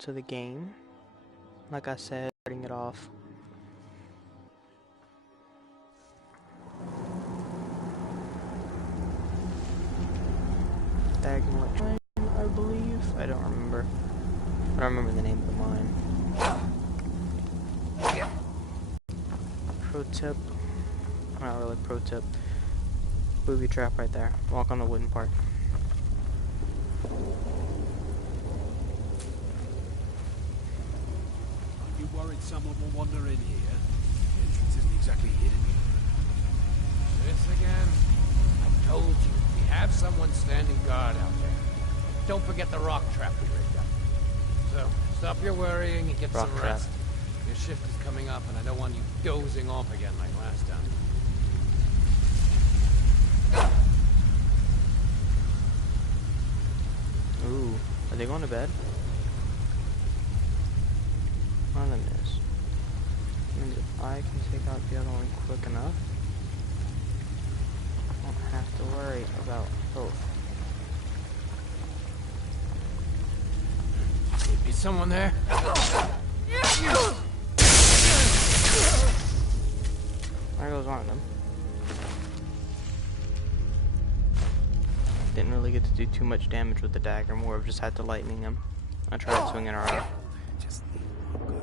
to the game. Like I said, starting it off. Diagonal Mine, I believe. I don't remember. I don't remember the name of the mine. Pro tip. Not really pro tip. Booby trap right there. Walk on the wooden part. You worried someone will wander in here? The entrance isn't exactly hidden. This again? I told you, we have someone standing guard out there. Don't forget the rock trap we rigged up. So, stop your worrying and get some rest. Your shift is coming up and I don't want you dozing off again like last time. Ooh, are they going to bed? One of them is. And if I can take out the other one quick enough, I don't have to worry about both. Could be someone there. There goes one of them. Didn't really get to do too much damage with the dagger, more of just had to lightning him. I tried swinging around. Just leave him good.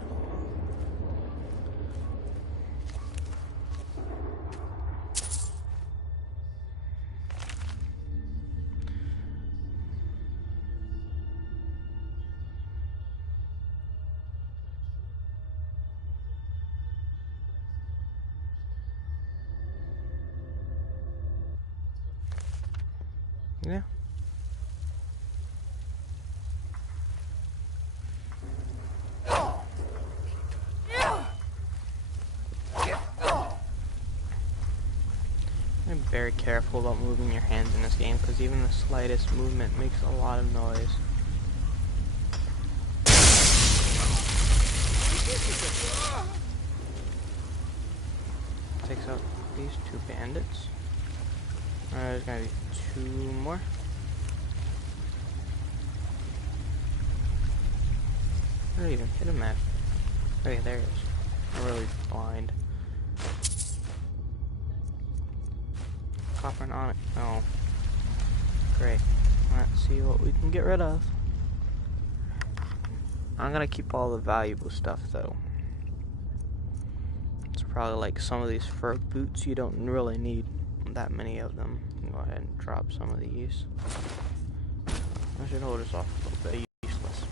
Yeah. I'm very careful about moving your hands in this game because even the slightest movement makes a lot of noise. Takes out these two bandits. There's gonna be two more. Where did I even hit him at? Okay, there he is. I'm really blind. Copper and onyx. Oh. Great. Let's see what we can get rid of. I'm gonna keep all the valuable stuff though. It's probably like some of these fur boots, you don't really need that many of them. Go ahead and drop some of these. I should hold this off a little bit. Useless.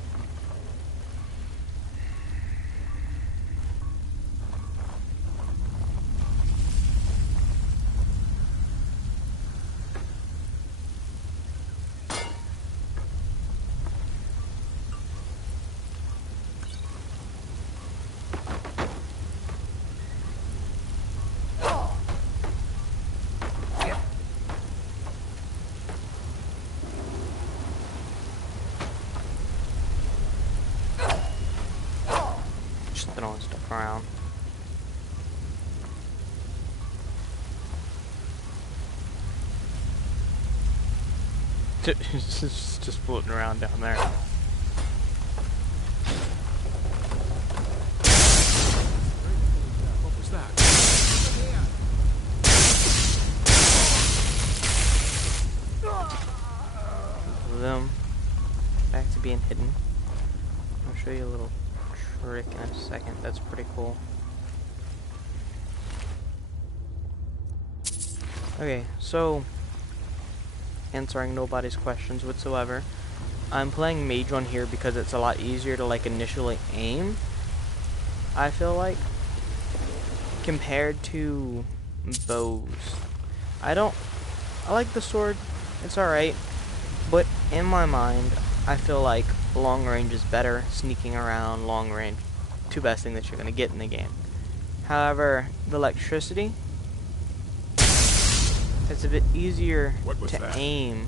Throwing stuff around. It's just floating around down there. What was that? Both of them back to being hidden. I'll show you a little trick in a second. That's pretty cool. Okay, so answering nobody's questions whatsoever, I'm playing mage on here because it's a lot easier to like initially aim, I feel like, compared to bows. I like the sword, it's alright, but in my mind I feel like long range is better. Sneaking around, long range, two best thing that you're gonna get in the game. However, the electricity, it's a bit easier to aim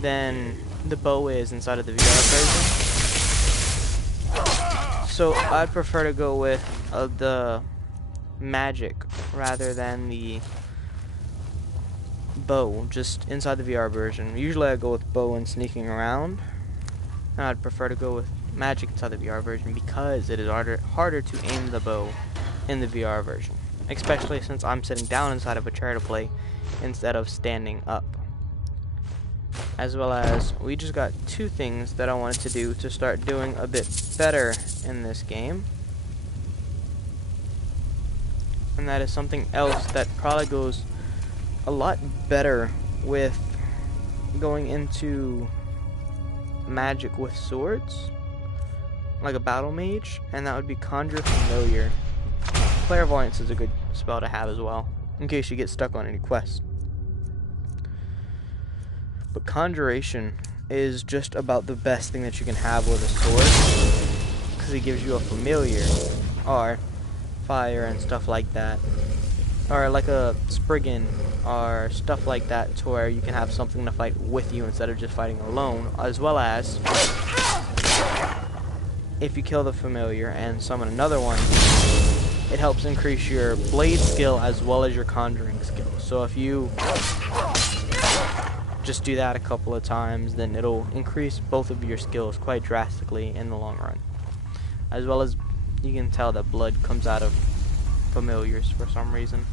than the bow is inside of the VR version. So I'd prefer to go with the magic rather than the bow, just inside the VR version. Usually I go with bow and sneaking around. And I'd prefer to go with magic inside the VR version because it is harder to aim the bow in the VR version, especially since I'm sitting down inside of a chair to play instead of standing up. As well as, we just got two things that I wanted to do to start doing a bit better in this game. And that is something else that probably goes a lot better with going into magic with swords, like a battle mage, and that would be Conjure Familiar. Clairvoyance is a good spell to have as well, in case you get stuck on any quest. But Conjuration is just about the best thing that you can have with a sword, because it gives you a familiar, or fire and stuff like that, or like a Spriggan, or stuff like that, to where you can have something to fight with you instead of just fighting alone, as well as, if you kill the familiar and summon another one, it helps increase your blade skill as well as your conjuring skill. So if you just do that a couple of times, then it'll increase both of your skills quite drastically in the long run. As well as, you can tell that blood comes out of familiars for some reason.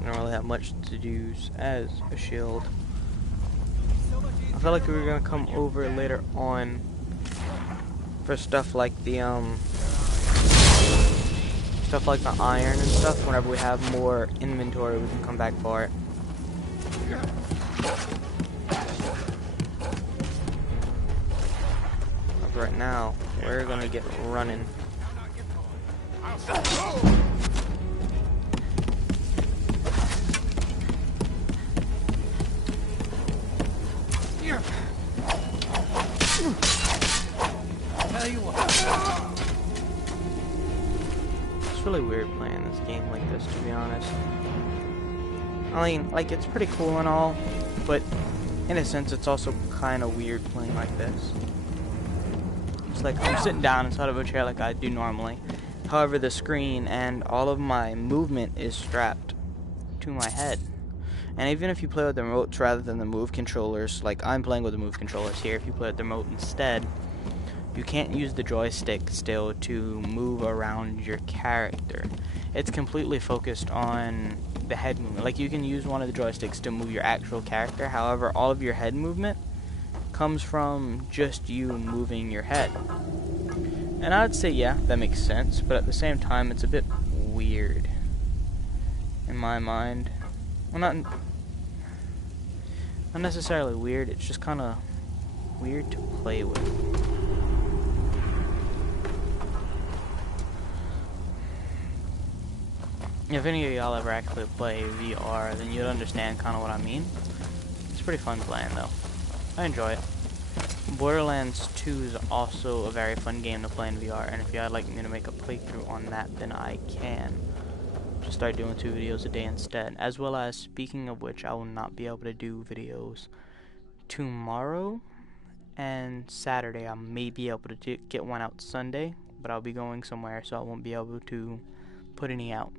Don't really have much to use as a shield. I felt like we were gonna come over later on for stuff like the iron and stuff. Whenever we have more inventory, we can come back for it. But right now, we're gonna get running. It's really weird playing this game like this, to be honest. I mean, like, it's pretty cool and all, but in a sense, it's also kind of weird playing like this. It's like I'm sitting down inside of a chair like I do normally. However, the screen and all of my movement is strapped to my head. And even if you play with the remotes rather than the move controllers, like I'm playing with the move controllers here, if you play with the remote instead, you can't use the joystick still to move around your character. It's completely focused on the head movement. Like, you can use one of the joysticks to move your actual character, however, all of your head movement comes from just you moving your head. And I'd say, yeah, that makes sense, but at the same time, it's a bit weird in my mind. Well, not necessarily weird, it's just kind of weird to play with. If any of y'all ever actually play VR, then you'd understand kind of what I mean. It's pretty fun playing, though. I enjoy it. Borderlands 2 is also a very fun game to play in VR, and if y'all like me to make a playthrough on that, then I can. Just start doing 2 videos a day instead. As well as, speaking of which, I will not be able to do videos tomorrow and Saturday. I may be able to get one out Sunday, but I'll be going somewhere, so I won't be able to put any out.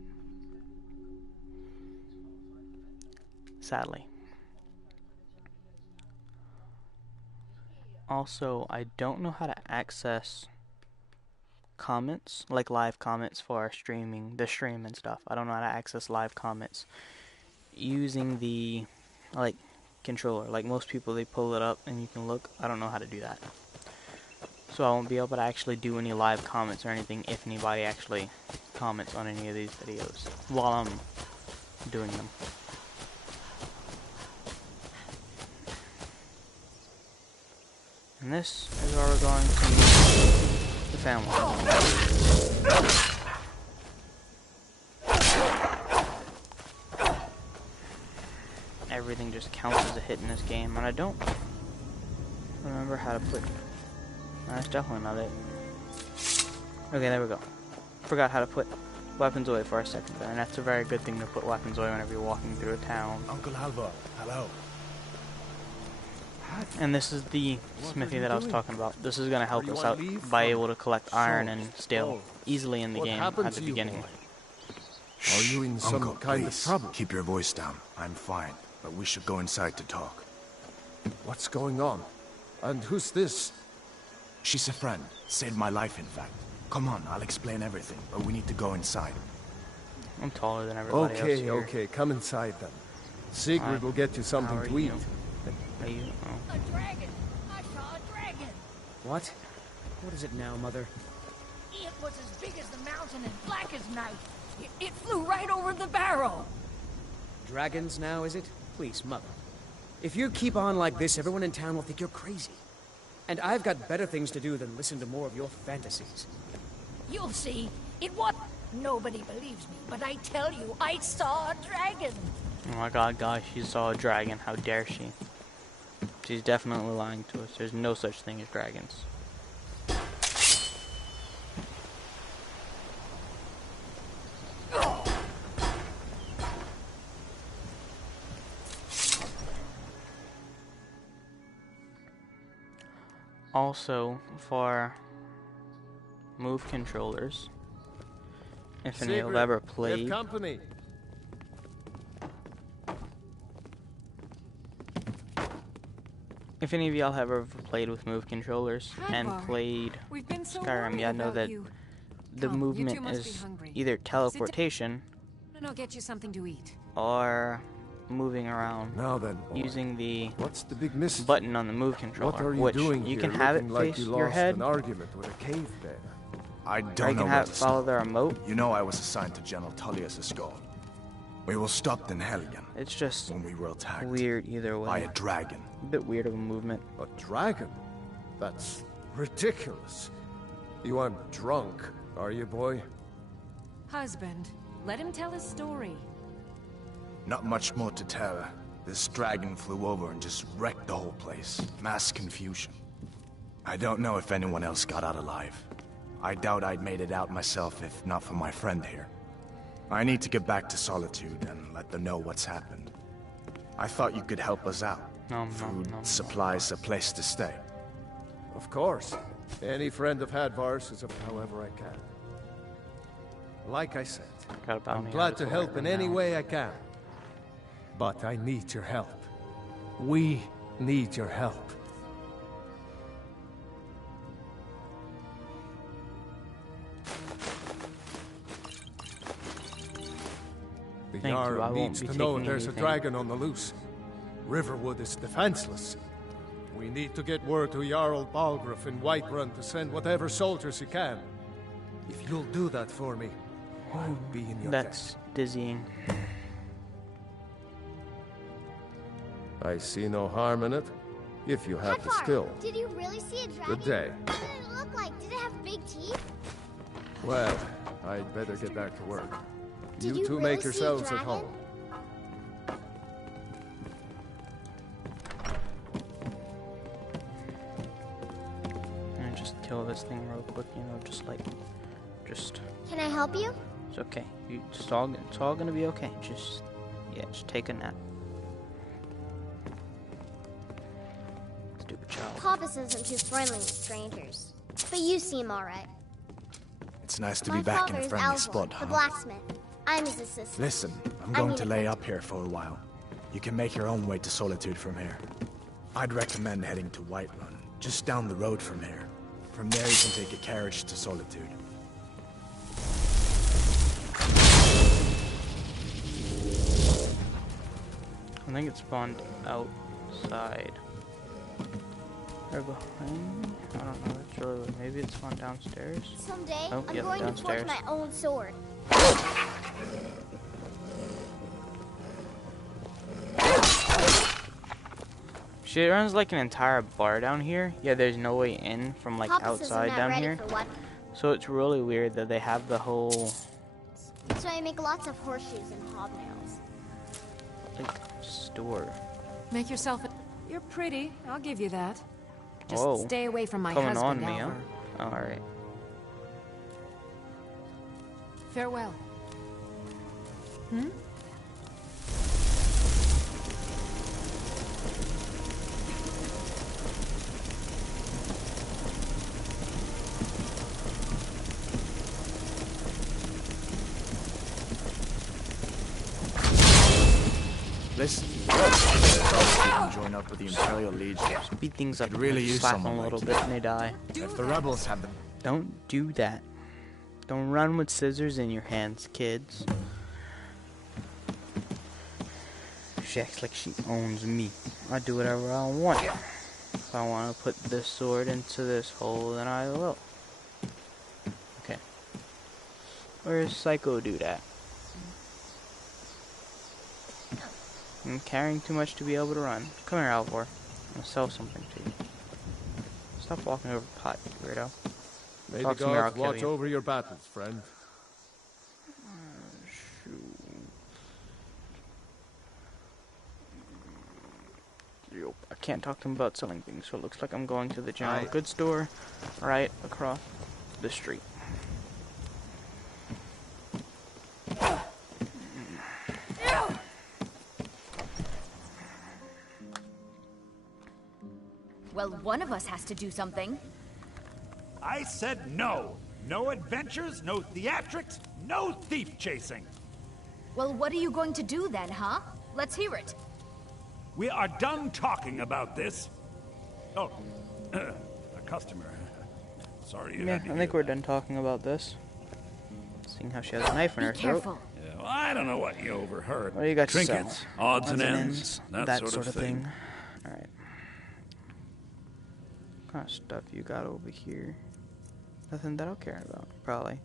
Sadly. Also, I don't know how to access comments, like live comments for our stream and stuff. I don't know how to access live comments using the, like, controller. Like most people, they pull it up and you can look. I don't know how to do that. So I won't be able to actually do any live comments or anything if anybody actually comments on any of these videos while I'm doing them. And this is where we're going to meet the family. Everything just counts as a hit in this game, and I don't remember how to put That's definitely not it. Okay, there we go. Forgot how to put weapons away for a second there, and that's a very good thing to put weapons away whenever you're walking through a town. Uncle Halvor, hello. And this is the smithy that I was talking about. This is going to help us out by able to collect iron and steel easily in the game at the beginning. Are you in some Uncle, kind please, of trouble? keep your voice down. I'm fine, but we should go inside to talk. What's going on? And who's this? She's a friend. Saved my life, in fact. Come on, I'll explain everything, but we need to go inside. I'm taller than everybody else here. Okay, come inside then. Sigrid Hi. will get you something How are to eat. you? Are you? Oh. A dragon! I saw a dragon! What? What is it now, Mother? It was as big as the mountain and black as night. It flew right over the barrel. Dragons now, is it? Please, Mother. If you keep on like this, everyone in town will think you're crazy. And I've got better things to do than listen to more of your fantasies. You'll see. It was... Nobody believes me, but I tell you, I saw a dragon. Oh my god, guys, she saw a dragon. How dare she? She's definitely lying to us. There's no such thing as dragons. Also, for move controllers, if any of you have ever played, company. if any of y'all have ever played with move controllers and Halvar, played we've been so Skyrim, worried yeah, know about that you. the Come, you movement two must be is hungry. either teleportation And I'll get you something to eat. or moving around Now then, boy, using the what's the big mystery? button on the move What controller, are you which doing you here, can have it looking like face you your lost head, an argument with a cave bear? I or you don't know can where have to follow start. the remote. You know I was assigned to General Tullius' skull. We were stopped in Helgen It's just when we were attacked weird either by way. a dragon. A bit weird of a movement. A dragon? That's ridiculous. You aren't drunk, are you, boy? Husband, let him tell his story. Not much more to tell. This dragon flew over and just wrecked the whole place. Mass confusion. I don't know if anyone else got out alive. I doubt I'd made it out myself if not for my friend here. I need to get back to Solitude and let them know what's happened. I thought you could help us out. Food, supplies, a place to stay. Of course. Any friend of Hadvar's is of however I can. Like I said, Got a bounty I'm glad hunter to help in right any now. way I can. But I need your help. We need your help. The Thank you, I Jarl won't needs be to know taking there's a anything. dragon on the loose. Riverwood is defenseless. We need to get word to Jarl Balgruuf in Whiterun to send whatever soldiers he can. If you'll do that for me, I'll be in your That's dizzying. debt. I see no harm in it, if you have the Hadvar, skill. did you really see a dragon? Good day. What did it look like? Did it have big teeth? Well, I'd better get back to work. Did You you two really make see a yourselves at dragon? home. And just kill this thing real quick, you know, just Can I help you? it's okay. It's all gonna be okay. Just take a nap. Stupid child. Papa isn't too friendly with strangers. But you seem alright. It's nice to My be back father in a is friendly Alvor, spot, the huh? blacksmith. I'm his assistant. Listen, I'm I going need to a lay friend. up here for a while. You can make your own way to Solitude from here. I'd recommend heading to Whiterun, just down the road from here. From there you can take a carriage to Solitude. I think it spawned outside. Or behind me? I don't know. That's really weird. Maybe it spawned downstairs. Someday, Oh, I'm yep, going to downstairs. forge my own sword. She runs like an entire bar down here. Yeah, there's no way in from like Papa says I'm outside not down ready here. for what? So it's really weird that they have the whole So I make lots of horseshoes and hobnails. like store. Make yourself a... You're pretty, I'll give you that. Just Whoa. stay away from my Coming husband, on me, huh? Alvar. Alright. Farewell. Hmm? Listen, join up with the Imperial Legion. Beat things up. Could really use slap them someone a little like bit and they die. If the rebels have the... Don't do that. Don't run with scissors in your hands, kids. She acts like she owns me. I do whatever I want. If I want to put this sword into this hole, then I will. Okay. Where's Psycho Dude at? I'm carrying too much to be able to run. Come here, Alvor. I'll sell something to you. Stop walking over the pot, you weirdo. May Talk the to me or I'll gods kill watch you. over your battles, friend. Yup, I can't talk to him about selling things, so it looks like I'm going to the general goods store right across the street. Well, one of us has to do something. I said no. No adventures, no theatrics, no thief chasing. Well, what are you going to do then, huh? Let's hear it. We are done talking about this. Oh, a customer. Sorry you Yeah, had to I hear think we're that. done talking about this. Seeing how she has a knife in her Be throat. careful. Yeah, well, I don't know what you overheard. What do you got to sell? Trinkets, odds and ends, that sort of thing. Alright. What kind of stuff you got over here? Nothing that I'll care about, probably.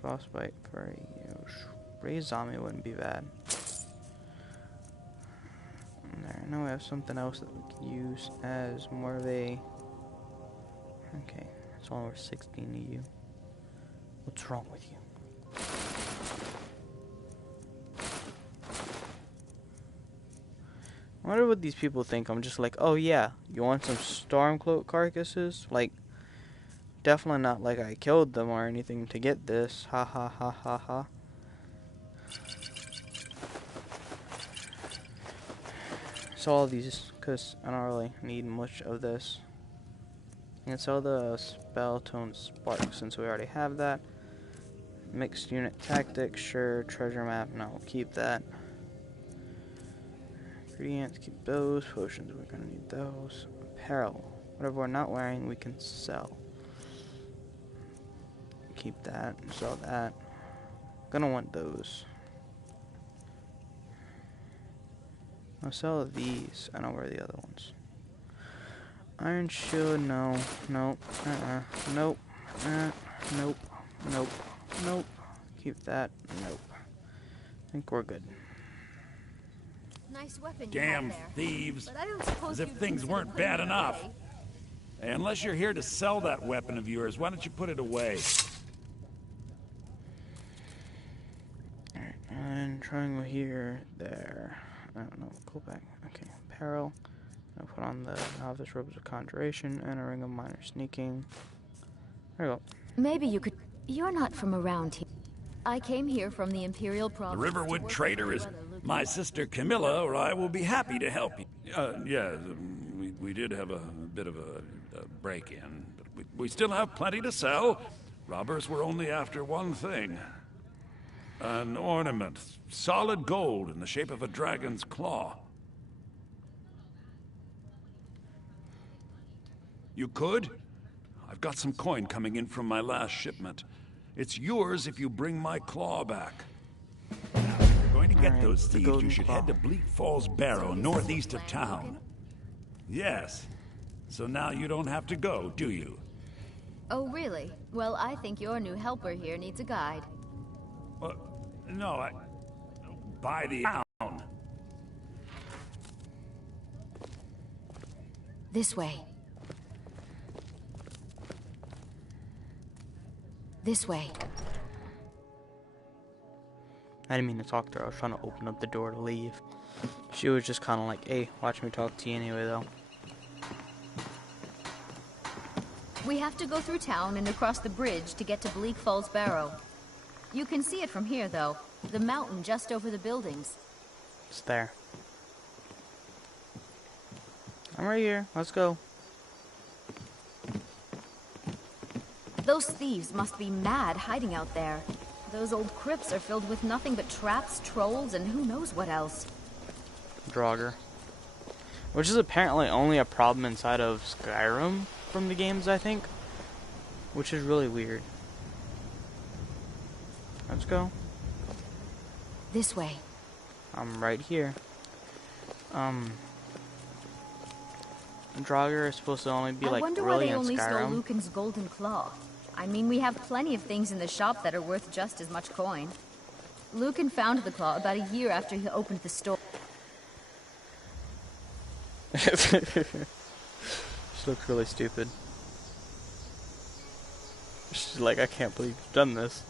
Frostbite for you. Raised zombie wouldn't be bad. And there, now we have something else that we can use as more of a... Okay, it's all over 16 of you. What's wrong with you? I wonder what these people think. I'm just like, oh yeah, you want some Stormcloak carcasses? Like, definitely not like I killed them or anything to get this. Ha ha ha ha ha. So all these, because I don't really need much of this. And sell the Spell Tone Spark since we already have that. Mixed unit tactics, sure. Treasure map, no, we'll keep that. Ingredients, keep those. Potions, we're gonna need those. Apparel, whatever we're not wearing, we can sell. Keep that, sell that. Gonna want those. I'll sell these. I don't wear the other ones. Iron shield, no, nope, nope, nope, nope, nope. Keep that, nope. I think we're good. Nice weapon. Damn thieves. But I don't suppose As if you'd things consider weren't putting bad it enough. away. Hey, unless you're here to sell that weapon of yours, why don't you put it away? Alright, and triangle here, there. I don't know, go back. Okay, apparel. I'll put on the novice robes of conjuration and a ring of minor sneaking. There we go. Maybe you could... You're not from around here. I came here from the Imperial The Province. to Riverwood work Trader with is my brother, my sister Camilla, or I will be happy to help you. Yeah, we did have a bit of a break-in, but we still have plenty to sell. Robbers were only after one thing. An ornament, solid gold in the shape of a dragon's claw. You could? I've got some coin coming in from my last shipment. It's yours if you bring my claw back. Now, if you're going to get Alright, those the thieves, golden you should claw. head to Bleak Falls Barrow, northeast of town. Yes. So now you don't have to go, do you? Oh, really? Well, I think your new helper here needs a guide. No, by the town. This way. This way. I didn't mean to talk to her. I was trying to open up the door to leave. She was just kind of like, hey, watch me talk to you anyway, though. We have to go through town and across the bridge to get to Bleak Falls Barrow. You can see it from here, though. The mountain just over the buildings. It's there. I'm right here. Let's go. Those thieves must be mad hiding out there. Those old crypts are filled with nothing but traps, trolls, and who knows what else. Draugr. Which is apparently only a problem inside of Skyrim from the games, I think. Which is really weird. Let's go. This way. I'm right here. Draugr is supposed to only be like really really in Skyrim. I wonder why they only stole Skyrim. Lucan's golden claw. I mean, we have plenty of things in the shop that are worth just as much coin. Lucan found the claw about a year after he opened the store. She looks really stupid. She's like, I can't believe you've done this.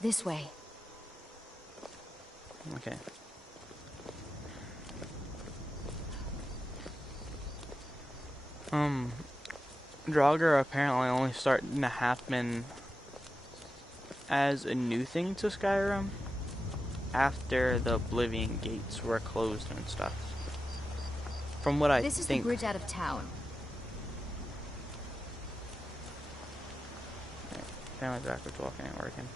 This way. Okay. Draugr apparently only starting to happen as a new thing to Skyrim after the Oblivion gates were closed and stuff. From what I think. This is the bridge out of town. Apparently backwards walking ain't working.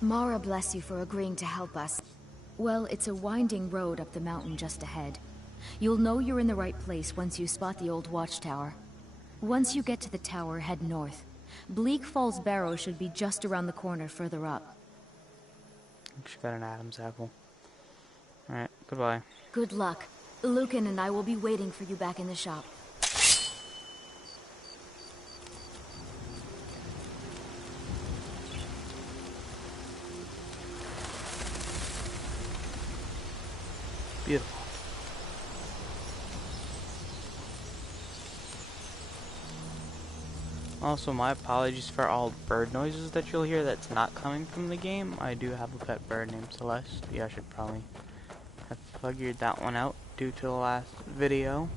Mara bless you for agreeing to help us. Well, it's a winding road up the mountain just ahead. You'll know you're in the right place once you spot the old watchtower. Once you get to the tower, head north. Bleak Falls Barrow should be just around the corner further up. She got an Adam's apple. Alright, goodbye. Good luck. Lucan and I will be waiting for you back in the shop. Beautiful. Also, my apologies for all bird noises that you'll hear that's not coming from the game. I do have a pet bird named Celeste. Yeah, I should probably have figured that one out due to the last video.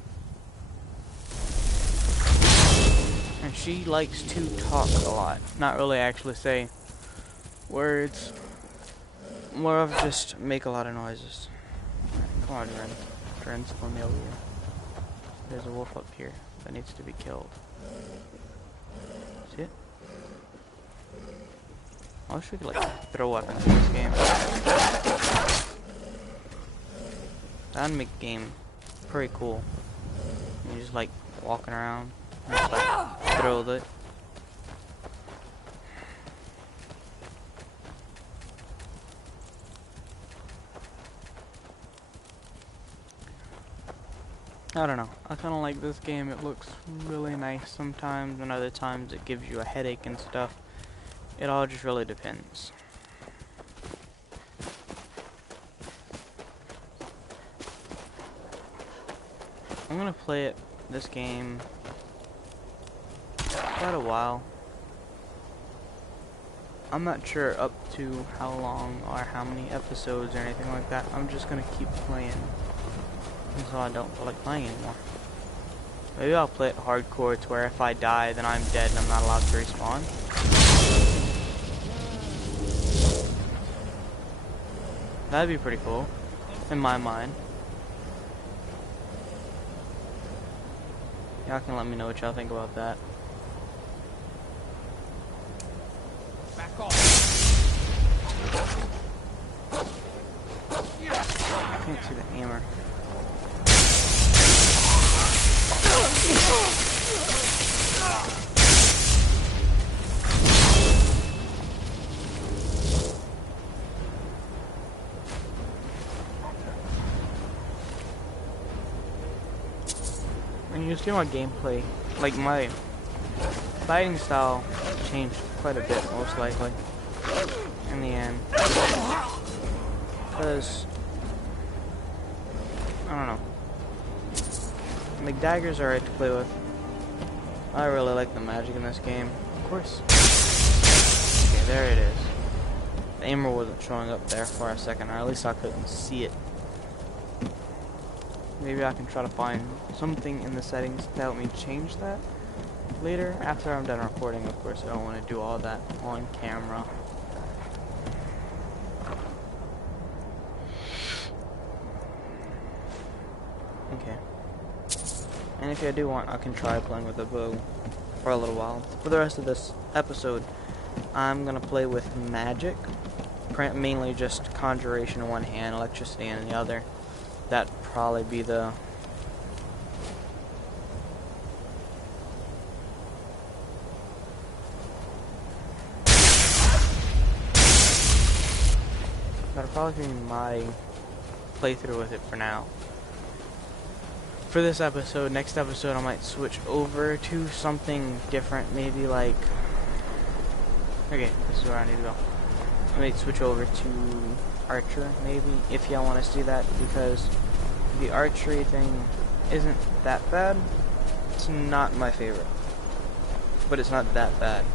And she likes to talk a lot. Not really actually say words. More of just make a lot of noises. Come on, Dren. Dren's pulling me over here. There's a wolf up here that needs to be killed. See it? I wish we could like throw weapons in this game. That would make the game pretty cool. You're just like walking around and just like throw it. I don't know. I kind of like this game. It looks really nice sometimes, and other times it gives you a headache and stuff. It all just really depends. I'm gonna play this game quite a while. I'm not sure up to how long or how many episodes or anything like that. I'm just gonna keep playing until I don't feel like playing anymore. Maybe I'll play it hardcore to where if I die then I'm dead and I'm not allowed to respawn. That'd be pretty cool, in my mind. Y'all can let me know what y'all think about that. Back off. I can't see the hammer. And you see my gameplay, like my fighting style changed quite a bit, most likely, in the end. Because, I don't know. Like, daggers are right to play with. I really like the magic in this game. Of course. Okay, there it is. The aimer wasn't showing up there for a second, or at least I couldn't see it. maybe I can try to find something in the settings to help me change that later after I'm done recording. Of course, I don't want to do all that on camera. Okay. And if I do want, I can try playing with a bow for a little while. For the rest of this episode, I'm gonna play with magic, mainly just conjuration in one hand, electricity in the other. That'd probably be the my playthrough with it for now. For this episode, next episode I might switch over to something different, maybe like, okay, this is where I need to go. I might switch over to archer, maybe, if y'all want to see that, because the archery thing isn't that bad. It's not my favorite, but it's not that bad.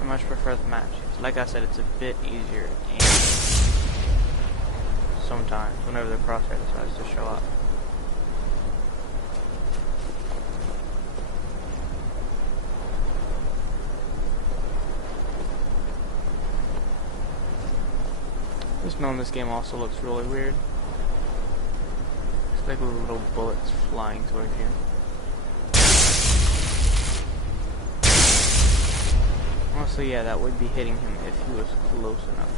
I much prefer the match. Like I said, it's a bit easier to aim sometimes, whenever the crosshair decides to show up. The smell in this game also looks really weird. It's like little bullets flying towards you. Honestly, yeah, that would be hitting him if he was close enough.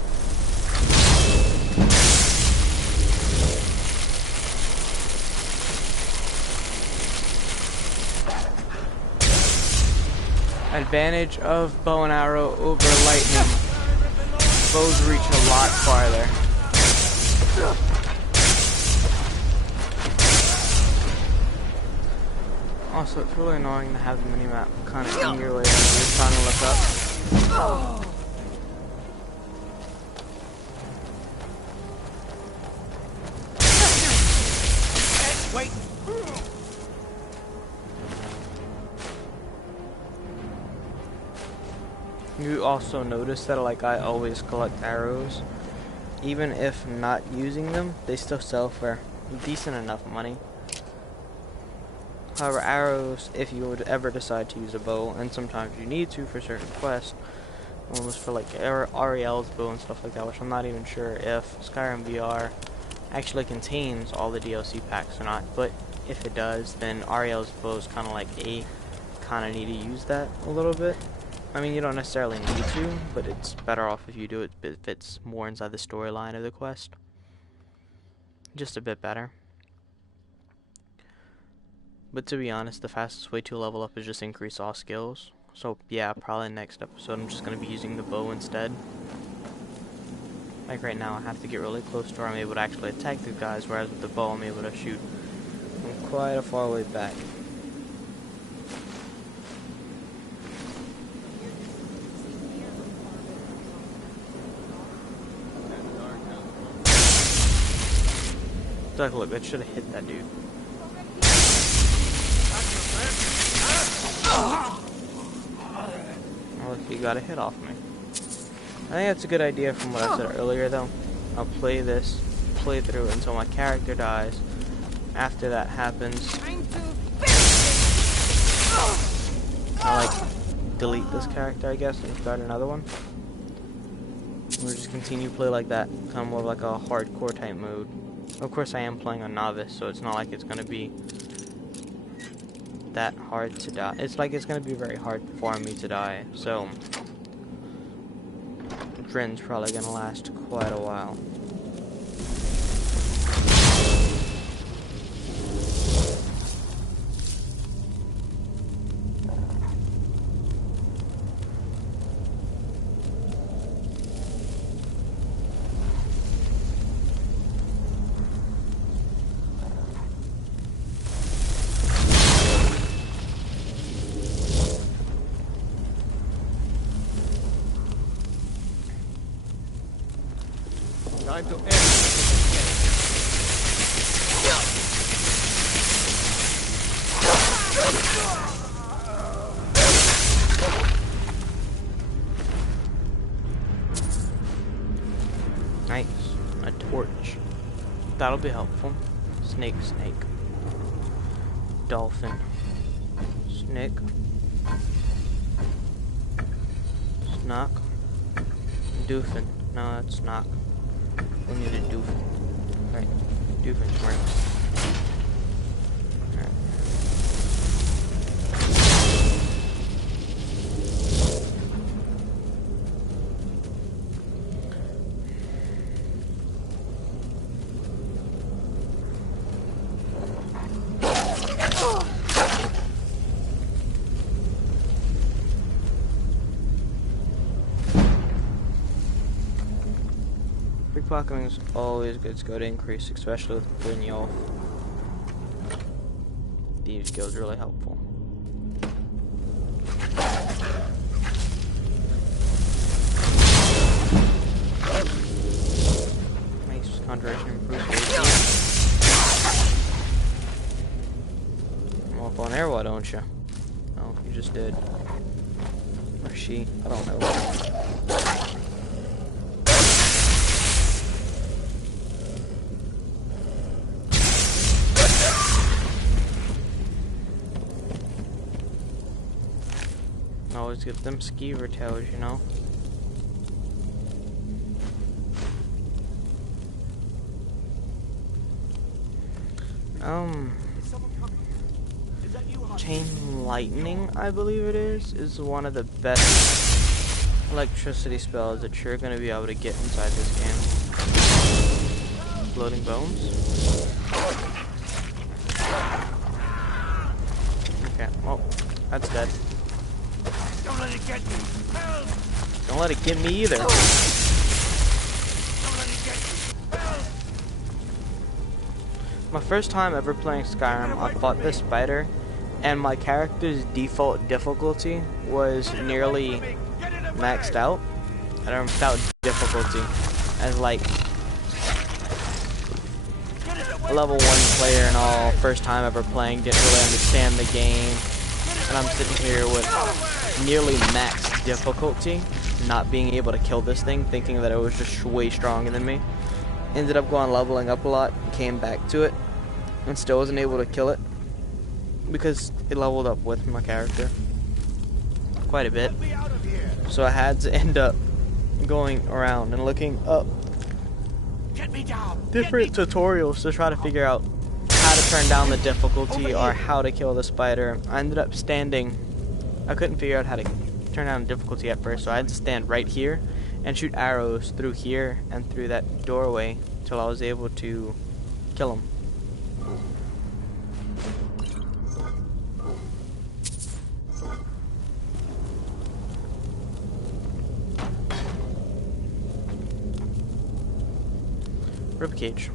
Advantage of bow and arrow over lightning. Bows reach a lot farther. Also, it's really annoying to have the minimap kind of in your way when you're trying to look up. Wait. You also notice that, like, I always collect arrows. Even if not using them, they still sell for decent enough money. However, arrows, if you would ever decide to use a bow, and sometimes you need to for certain quests, almost for like Ariel's bow and stuff like that, which I'm not even sure if Skyrim VR actually contains all the DLC packs or not, but if it does, then Ariel's bow is kind of like kind of need to use that a little bit. I mean, you don't necessarily need to, but it's better off if you do it if it's more inside the storyline of the quest. Just a bit better. But to be honest, the fastest way to level up is just increase all skills. So yeah, probably next episode I'm just going to be using the bow instead. Like right now I have to get really close to where I'm able to actually attack the guys, whereas with the bow I'm able to shoot from quite a far way back. Look, that should have hit that dude. Well, he got a hit off me. I think that's a good idea from what I said earlier, though. I'll play through until my character dies. After that happens, I'll like delete this character, I guess, and start another one. We'll just continue to play like that, kind of more of like a hardcore type mode. Of course, I am playing on novice, so it's not like it's gonna be that hard to die. It's like it's gonna be very hard for me to die, so Drin's probably gonna last quite a while. Time to end. Nice. A torch. That'll be helpful. Snake. Dolphin. Snake. Snock. Doofin. No, that's Snock. We need a doofin. Right. Doofin's right. Alright. Pickpocketing is always good to go to increase, especially with Brynjolf. These skills are really helpful. Makes concentration improves HP. Come up on there, why don't you? Oh, you just did. Or she, I don't know. Always get them skeever tails, you know. Chain lightning, I believe it is one of the best electricity spells that you're gonna be able to get inside this game. Floating bones. Okay, oh, that's dead. Don't let it get me. Help! Don't let it get me either. Don't let it get me. Help! My first time ever playing Skyrim, I fought this spider, and my character's default difficulty was nearly maxed out. I don't maxed out difficulty as like a level 1 player and all, first time ever playing, didn't really understand the game, and I'm sitting here with nearly max difficulty, not being able to kill this thing, thinking that it was just way stronger than me. Ended up going leveling up a lot, came back to it, and still wasn't able to kill it because it leveled up with my character quite a bit. So I had to end up going around and looking up different tutorials to try to figure out how to turn down the difficulty or how to kill the spider. I ended up standing. I couldn't figure out how to turn down the difficulty at first, so I had to stand right here and shoot arrows through here and through that doorway till I was able to kill him. Ribcage.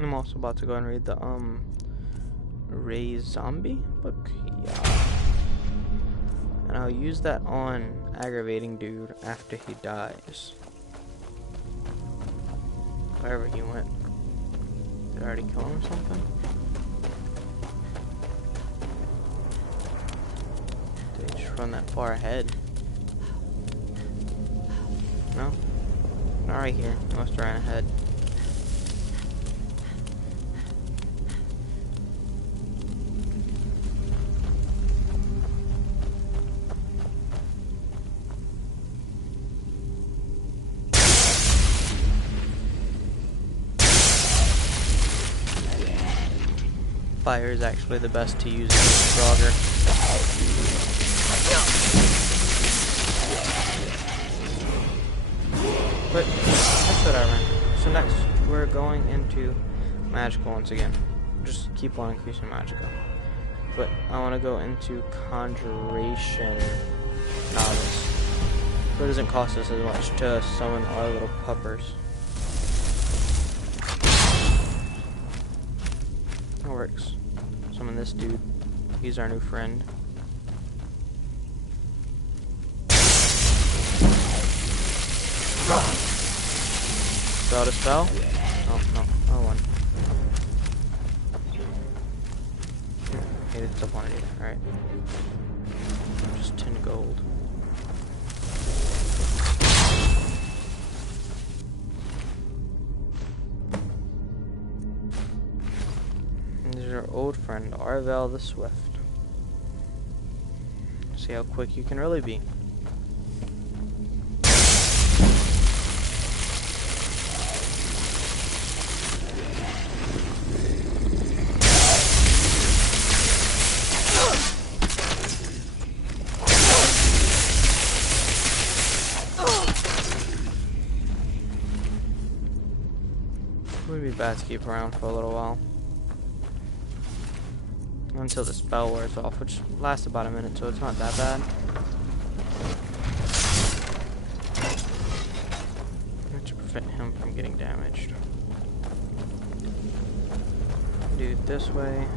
I'm also about to go and read the Ray Zombie book. Yeah. And I'll use that on aggravating dude after he dies. Wherever he went. Did I already kill him or something? Did he just run that far ahead? No? Not right here. He must have ran ahead. Fire is actually the best to use against Draugr. But that's whatever. So next we're going into magical once again. Just keep on increasing magical. But I want to go into conjuration novice. So it doesn't cost us as much to summon our little puppers. That works. Summon this dude. He's our new friend. Spell to spell? Oh, no. Oh, one. Hey, it's up on it. Alright. Just 10 gold. And this is our old friend, Arvel the Swift. See how quick you can really be. Would be bad to keep around for a little while. Until the spell wears off, which lasts about a minute, so it's not that bad. To prevent him from getting damaged. Do it this way.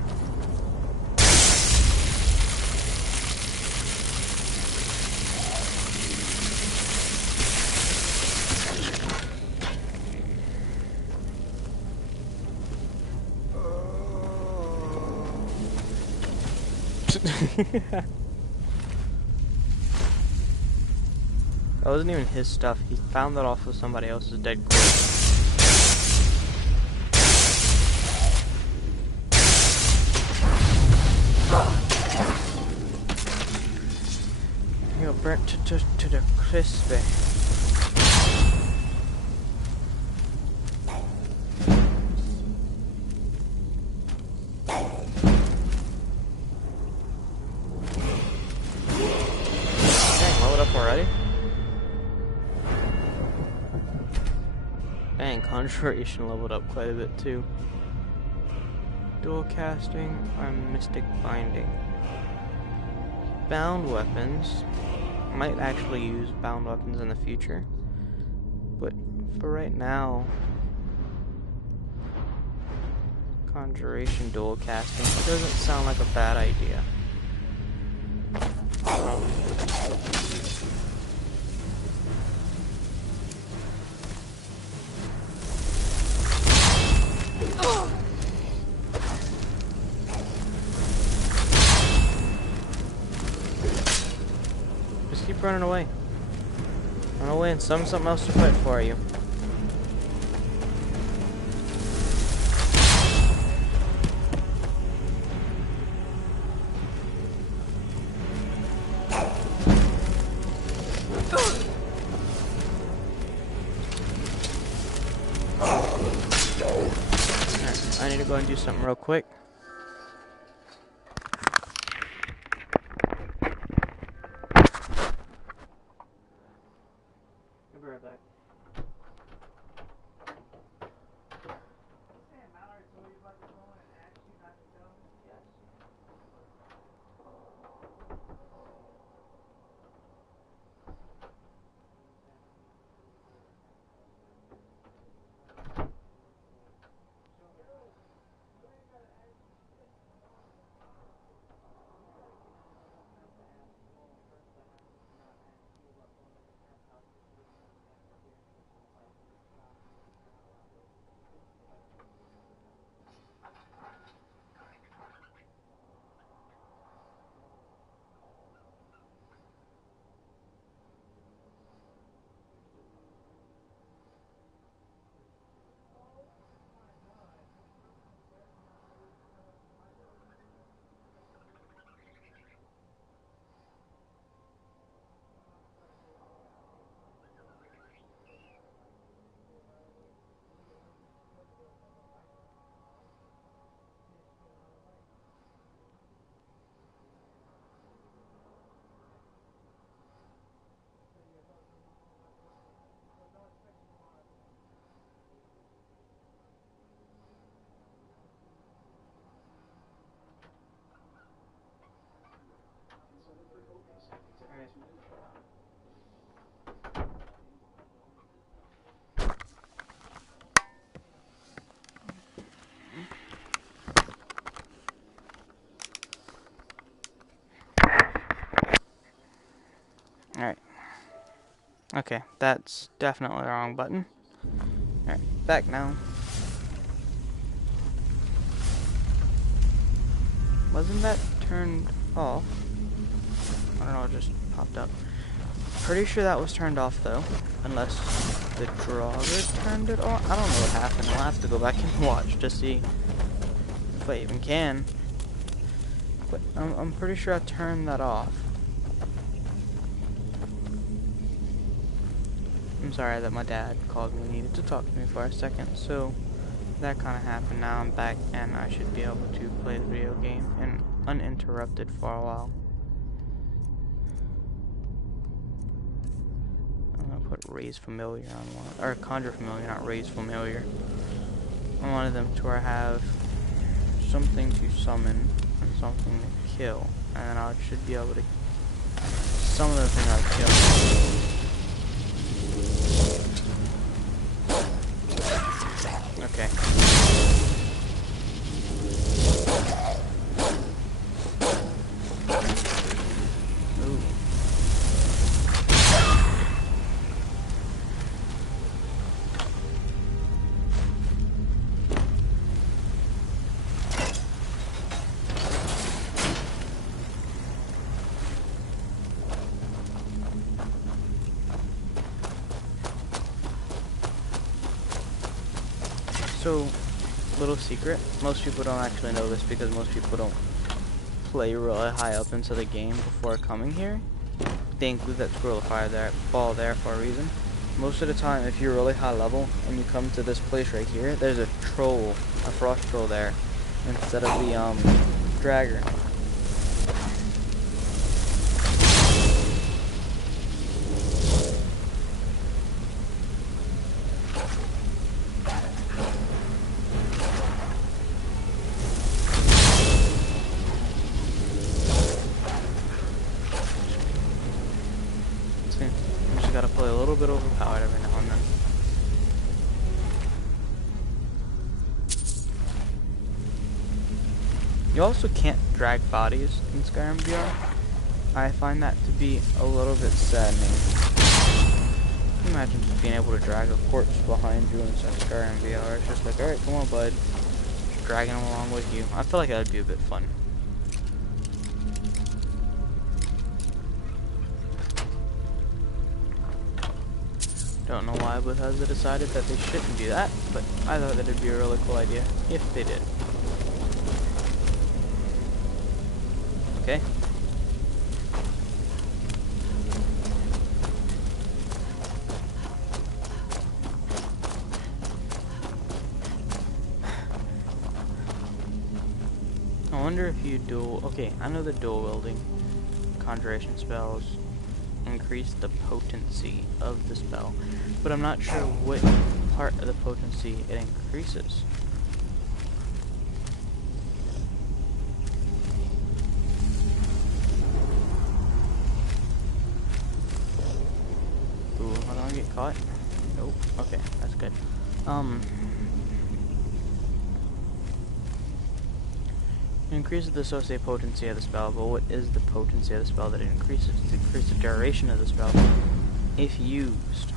That wasn't even his stuff. He found that off of somebody else's dead corpse. You're burnt to the crispy. Already? Dang, Conjuration leveled up quite a bit too. Dual casting or mystic binding. Bound weapons. Might actually use bound weapons in the future. But for right now, Conjuration dual casting doesn't sound like a bad idea. Just keep running away. Run away and something else to fight for you. Alright, I need to go and do something real quick. I'll be right back. Alright. Okay, that's definitely the wrong button. Alright. back now. Wasn't that turned off? I don't know, it just popped up. Pretty sure that was turned off though. Unless the Draugr turned it on. I don't know what happened. I'll have to go back and watch to see if I even can. But I'm pretty sure I turned that off. I'm sorry that my dad called me and needed to talk to me for a second. So that kind of happened. Now I'm back and I should be able to play the video game and uninterrupted for a while. I'm gonna put Raise Familiar on one, or Conjure Familiar, not Raise Familiar. On one of them to where I have something to summon and something to kill, and then I should be able to summon the thing I've killed. Okay. Ooh. So, little secret, most people don't actually know this because most people don't play really high up into the game before coming here. They include that scroll of fire there, ball there for a reason. Most of the time, if you're really high level and you come to this place right here, there's a troll, a frost troll there, instead of the dragger. Gotta play a little bit overpowered every now and then. You also can't drag bodies in Skyrim VR. I find that to be a little bit saddening. Can you imagine just being able to drag a corpse behind you in Skyrim VR? It's just like, alright, come on, bud. Just dragging them along with you. I feel like that would be a bit fun. Don't know why Bethesda decided that they shouldn't do that, but I thought that it'd be a really cool idea if they did. Okay. I wonder if you dual... Okay, I know the dual wielding conjuration spells increase the potency of the spell, but I'm not sure what part of the potency it increases. Ooh, am I gonna get caught? Nope. Okay, that's good. It increases the associated potency of the spell, but what is the potency of the spell that it increases? To increase the duration of the spell if used.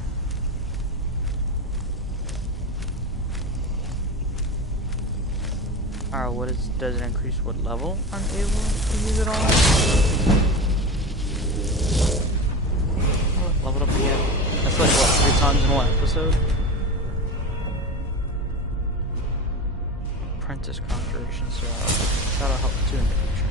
Alright, what is, does it increase what level I'm able to use it on? Oh, leveled up again. That's like what, 3 times in one episode? Apprentice conjuration, so that'll help too in the future.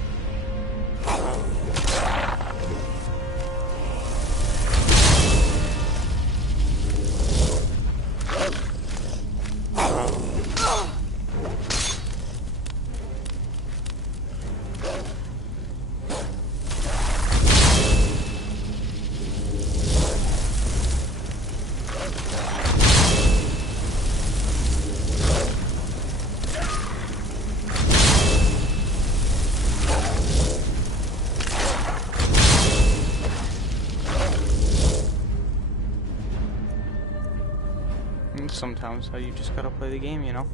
Sometimes how you just gotta play the game, you know?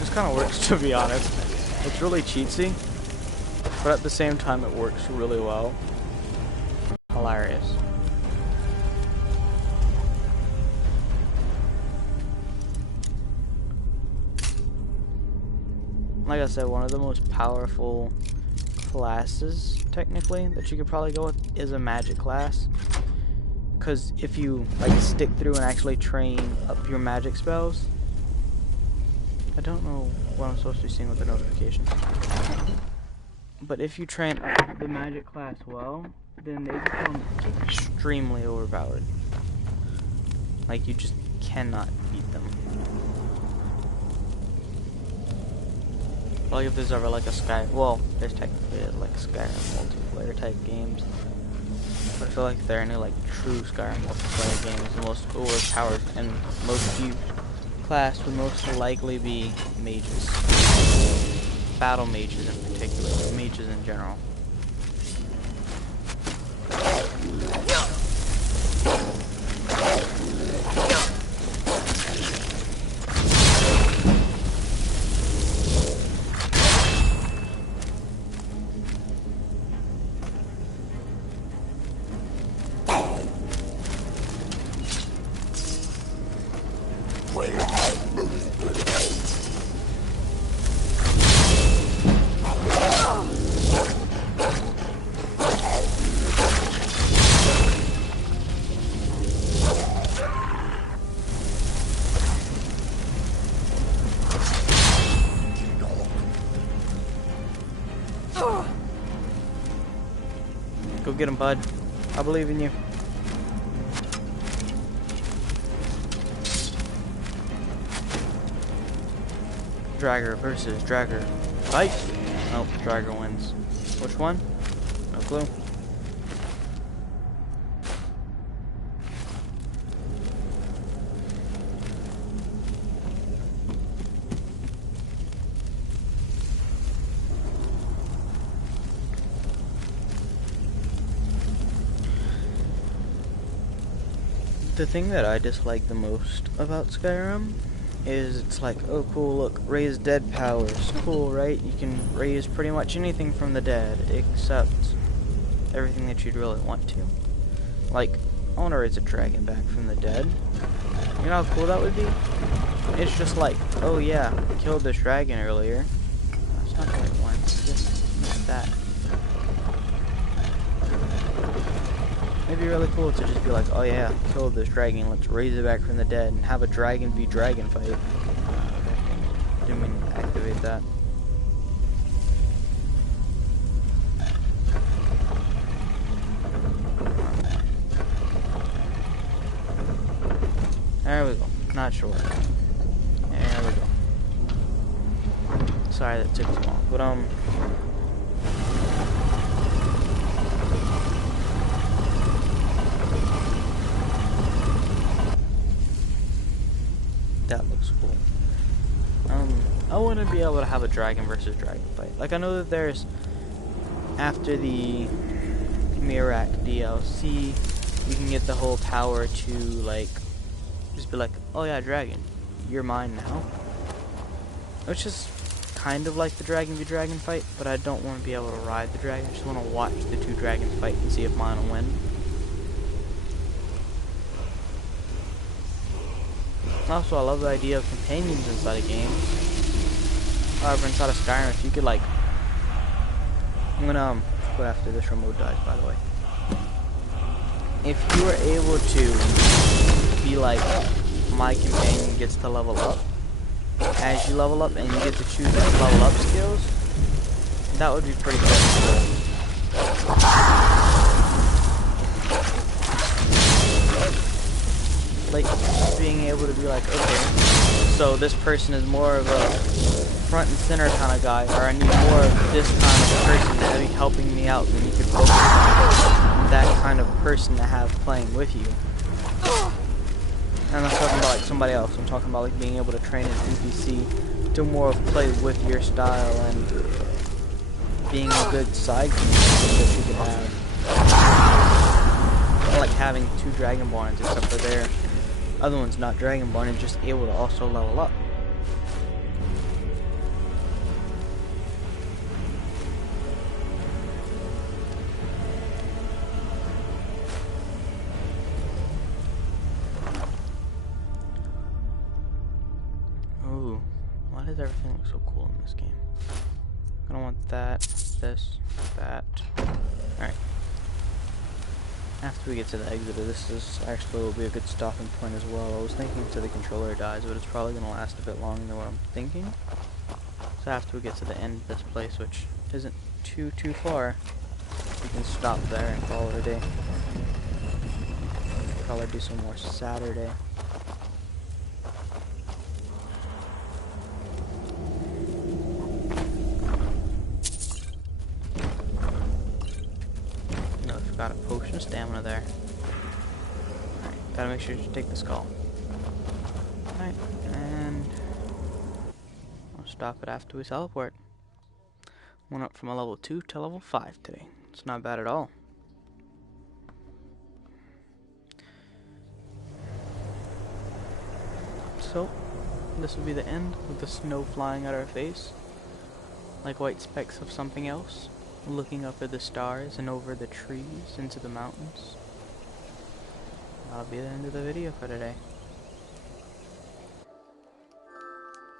Just kind of works, to be honest. It's really cheatsy, but at the same time it works really well. Hilarious. Like I said, one of the most powerful classes, technically, that you could probably go with is a magic class. Because if you like stick through and actually train up your magic spells, I don't know what I'm supposed to be seeing with the notifications. But if you train up the magic class well, then they become extremely overpowered. Like, you just cannot beat them. Like, if there's ever like a well, there's technically like Skyrim multiplayer type games. But I feel like if there are any like true Skyrim multiplayer games, the most overpowered and most used class would most likely be mages. Battle mages in particular, but mages in general. Go get him, bud. I believe in you. Dragger versus Dragger. Fight! Nope, Dragger wins. Which one? No clue. The thing that I dislike the most about Skyrim is it's like, oh cool, look, raise dead powers. Cool, right? You can raise pretty much anything from the dead, except everything that you'd really want to. Like, I want to raise a dragon back from the dead. You know how cool that would be? It's just like, oh yeah, I killed this dragon earlier. That's not the right one. It's just that. It'd be really cool to just be like, oh yeah, killed this dragon, let's raise it back from the dead and have a dragon v dragon fight. Didn't mean to activate that. There we go. Not sure. There we go. Sorry that took too long, but that looks cool. I want to be able to have a dragon versus dragon fight. Like, I know that there's, after the Mirak DLC, you can get the whole power to, like, just be like, oh yeah, dragon, you're mine now. Which is kind of like the dragon v dragon fight, but I don't want to be able to ride the dragon. I just want to watch the two dragons fight and see if mine will win. Also, I love the idea of companions inside a game. However, inside of Skyrim, if you could, like, I'm gonna go after this remote dies, by the way. If you were able to be like, my companion gets to level up as you level up, and you get to choose like level up skills, that would be pretty cool. Like, being able to be like, okay, so this person is more of a front and center kind of guy, or I need more of this kind of person to be helping me out, then you could focus on that kind of person to have playing with you. And I'm not talking about like somebody else, I'm talking about like being able to train an NPC to more of play with your style and being a good side companion that you could have. Like having two Dragonborns, except for their other one's not Dragonborn and just able to also level up. looks so cool in this game. I don't want that, this, that. Alright. After we get to the exit, this is actually will be a good stopping point as well. I was thinking until the controller dies, but it's probably going to last a bit longer than what I'm thinking. So after we get to the end of this place, which isn't too far, we can stop there and call it a day. Probably do some more Saturday. Got a potion of stamina there. Alright, gotta make sure you take the skull. Alright, and I'll stop it after we teleport. Went up from a level 2 to level 5 today. It's not bad at all. So, this will be the end with the snow flying at our face, like white specks of something else. Looking up at the stars and over the trees into the mountains. That'll be the end of the video for today.